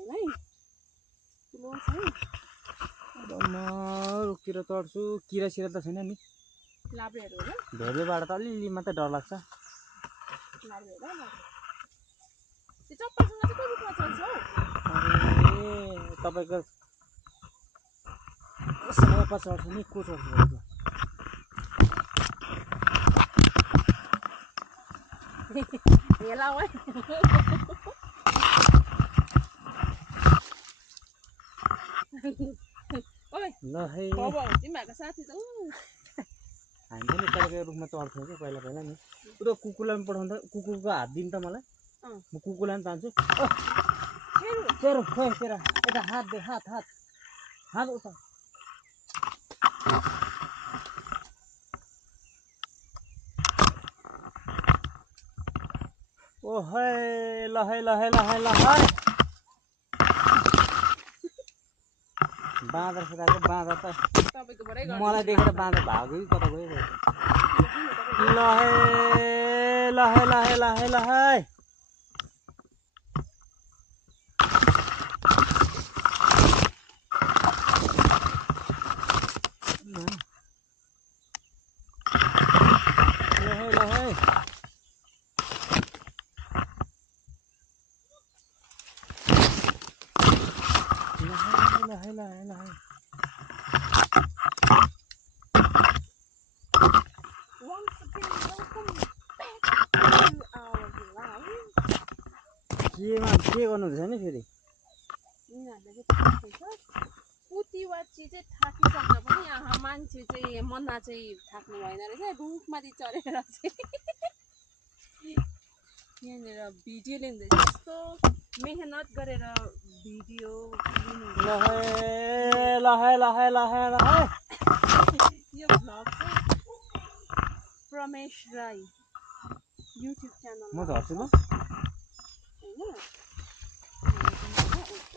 छैन है ठुलो छ है म रुखतिर चढ्छु किरा सिरा त छैन नि लाब्रेहरू होला भेलेबाट त अलिअलि मात्रै डर लाग्छ लाब्रे होला त्यो चप्पलसँग चाहिँ को रुखमा चढ्छ हौ अरे तपाईँको सयपा चढ्छ नि को चढ्छ हेला है ओइ ल है तिमीहरूको साथी त हामी पनि तपाईँको रुखमा चढ्छौँ कि पहिला पहिला नि उता कुकुरलाई पनि पठाउँदा कुकुरको हात दिनु त मलाई म कुकुरलाई पनि तान्छु तेरो खोइ तेरो यता हात दे हात हात हात उता ओ है ल है ल है ल है ल है बाँदर खेदाको बाँदर त मलाई देखेर बाँदर भाग्यो कि कता गयो ल है ल है ल है ल है ल है के गर्नुहुँदैछ नि फेरि कुतीवाची चाहिँ थाकिसक्दा पनि यहाँ मान्छे चाहिँ मनमा चाहिँ थाक्नु भएन रहेछ रुखमाथि चढेर चाहिँ यहाँनिर भिडियो लिँदैछ यस्तो मेहनत गरेर भिडियो यो भ्लग चाहिँ प्रमेश राई युट्युब च्यानल म झर्छु ल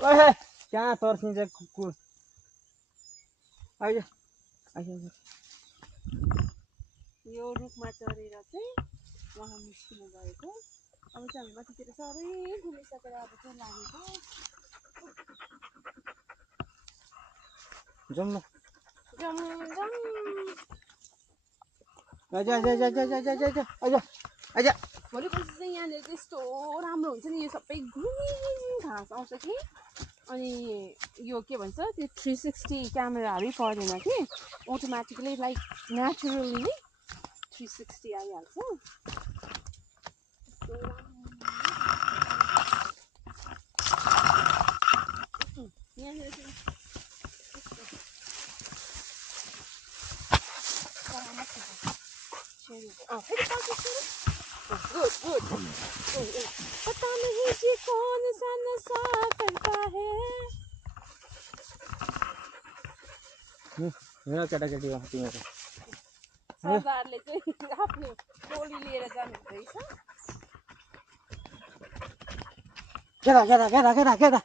होइन कहाँ तर्सिन्छ कुकुर आइज यो रुखमा चढेर चाहिँ उहाँ निस्किनु भएको अब चाहिँ हामी माथितिर सबै घुमिसकेर अब चाहिँ लागेको जाउँ ल भोलि पर्सि चाहिँ यहाँनिर चाहिँ यस्तो राम्रो हुन्छ नि यो सबै ग्रिन घाँस आउँछ कि अनि यो के भन्छ त्यो 360 क्यामेराहरू पर्दैन कि अटोमेटिकली लाइक नेचुरली नै 360 आइहाल्छ यहाँनिर चाहिँ गुड पता नहीं जी कौन सा नशा करता है मेरो केटाकेटी तिमीहरू सरदारले चाहिँ आफ्नो टोली लिएर जानुहुँदैछ केटा केटा केटा केटा केटा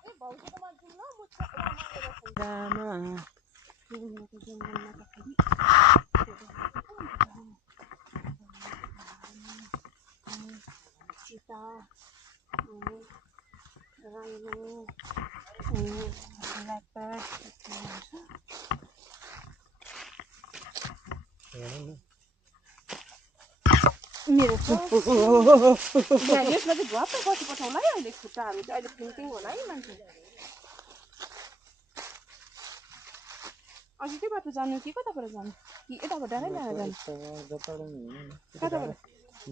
ए भाउजूकोमा जाउँ ल म चिता राइनो ल्यापर्ड मेरो यसमा चाहिँ घप्पै बसी पठाउला है अहिले खुट्टाहरू चाहिँ अहिले फिन्टिङ होला है मान्छे अघि के बाटो जानु कि कताबाट जानु कि यताबाट डाँडै डाँडा जानु कताबाट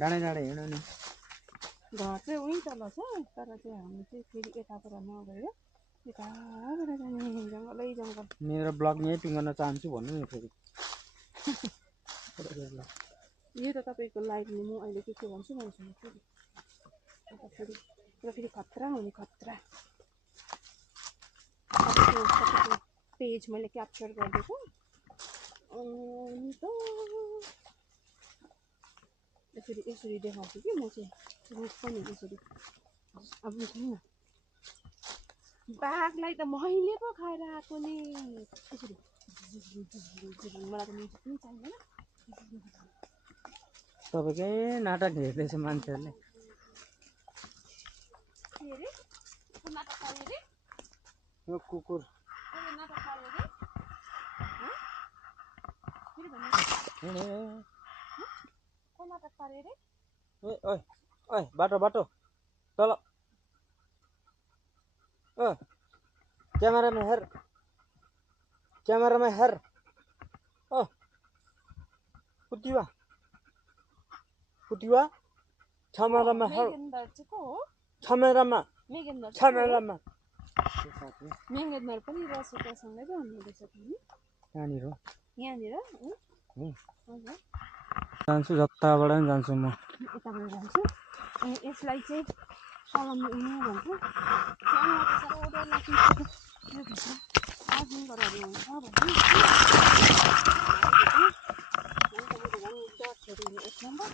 डाँडै डाँडै हिँड्नु नि घर चाहिँ उहीँ तल छ तर चाहिँ हामी चाहिँ फेरि यताबाट नगएर यताबाट जाने जङ्गलै जङ्गल मेरो ब्लग यहीँ पिङ गर्न चाहन्छु भन्नु नि फेरि यो त तपाईँको लाइभले म अहिले के भन्छु भन्छु फेरि फेरि खतरा हुने खतरा तपाईँको पेज मैले क्याप्चर गरिदिएको अन्त यसरी देखाउँछु कि म चाहिँ रुख पनि यसरी अब छैन बाघलाई त मैले पो खाएर आएको नि यसरी मलाई त म्युजिक पनि चाहिँदैन तपाईँकै नाटक हेर्दैछ मान्छेहरूले के अरे नाटक पार्यो रे यो कुकुर अहिले नाटक पार्यो रे फेरि भन्नु को नाटक पार्यो रे ओइ ओइ ओइ बाटो बाटो तल क्यामेरामा हेर कुतिवा क्यामेरामा हेर मेगेन्दर चाहिँ को हो क्यामेरामा मेगेन्दर पनि रसिकासँगै पो हुनुहुँदो रहेछ नि यहाँनिर यहाँनिर जान्छु जताबाट पनि जान्छु म यताबाट जान्छु अनि यसलाई चाहिँ सलामी उनी भन्छ त्यहाँबाट डर लाग्छ यो भित्र आजमगढहरू हुन्छ भन्ने एक नम्बर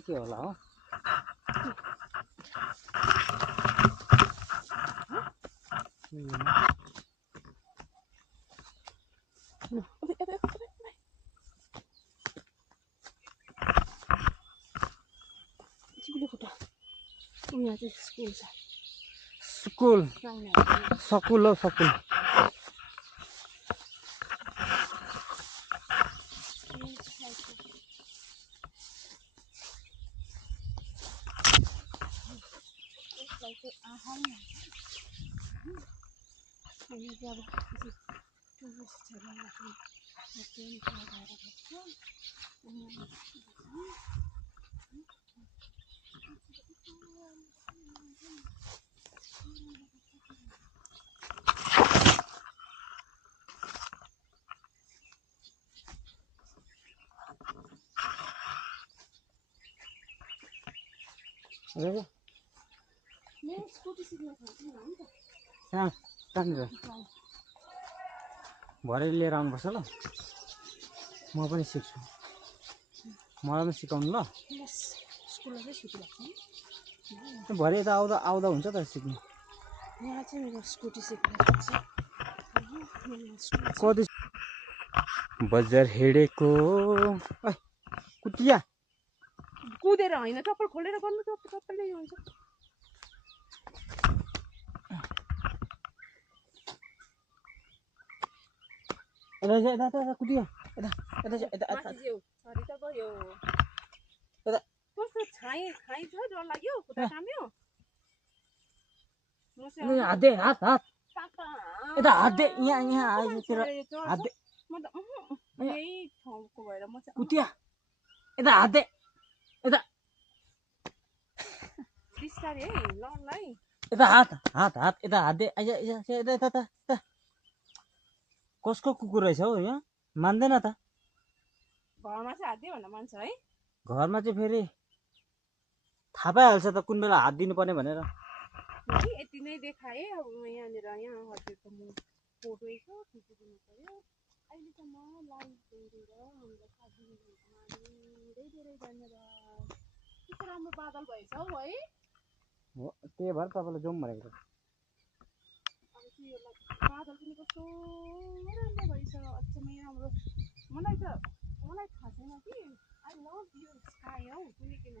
के होला हो स्कुल हो सकुल मेरो स्कुटी सिक्न थाल्छु नि त कहाँनिर भरे लिएर आउनुपर्छ ल म पनि सिक्छु मलाई पनि सिकाउनु ल स्कुलमा चाहिँ छुट्टी लाग्छ नि भरे यता आउँदा हुन्छ त सिक्नु यहाँ चाहिँ मेरो स्कुटी सिक्न थाल्छ कति बजार हिँडेको कुटिया कुदेर होइन चप्पल खोलेर गर्नु चप्पलले हुन्छ कुटिया कस्तो छाई छ डर लाग्यो खुट्टा काम्यो हात यता हात दे यहाँ आइतिर हात दे म त यही ठाउँको भएर म चाहिँ कुटिया यता हात दे यता बिस्तारै है लडलाई यता हात यता हात दे यता कसको कुकुर रहेछ हौ यहाँ मान्दैन त घरमा चाहिँ हात दियो भनेर मान्छ है घरमा चाहिँ फेरि थाहा पाइहाल्छ त कुन बेला हात दिनुपर्ने भनेर यति नै देखाएँ अब यहाँनिर यहाँ हटेको म फोटो छ खिचिदिनु पऱ्यो अहिलेसम्म लाइभ हेरेर हामीलाई साथ दिनुभएकोमा धेरै धन्यवाद कस्तो राम्रो बादल भएछ हौ है हो त्यही भएर तपाईँलाई जाउँ भनेको अब चाहिँ यो बादल पनि कस्तो राम्रो भएछ अचम्मै राम्रो मलाई थाहा छैन कि आई लभ यो स्काई हौ कुनै किन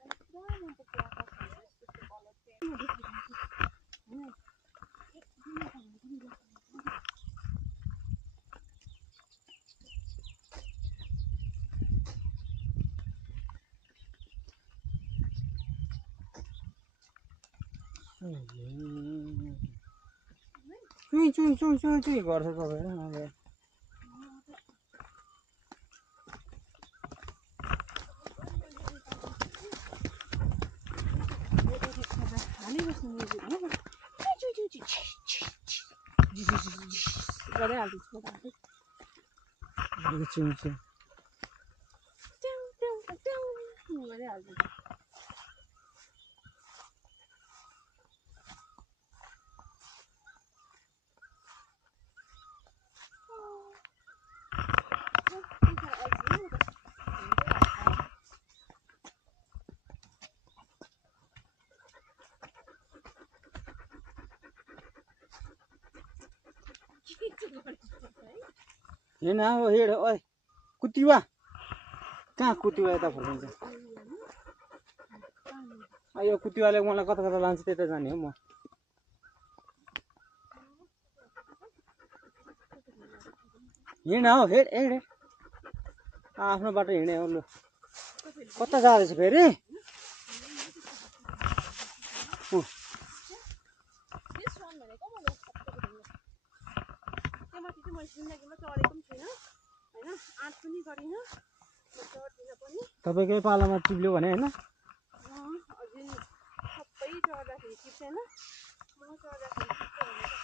मलाई पुरा मनपर्छ आकाशहरू यस्तो कलर चाहिँ चुई गर्छ तपाईँ हिँड हो हिँड ओए कुतिवा कहाँ कुतिवा यता फर्किन्छ यो कुतिवाले मलाई कता कता लान्छ त्यता जाने हो म हिँड हौ हिँड हिँड आफ्नो बाटो हिँडे हो लु कता जाँदैछ फेरि तपाईँकै पालामा टिप्ल्यो भने होइन सबै चढ्दाखेरि टिप्दैन म चढ्दाखेरि टिप्छ भने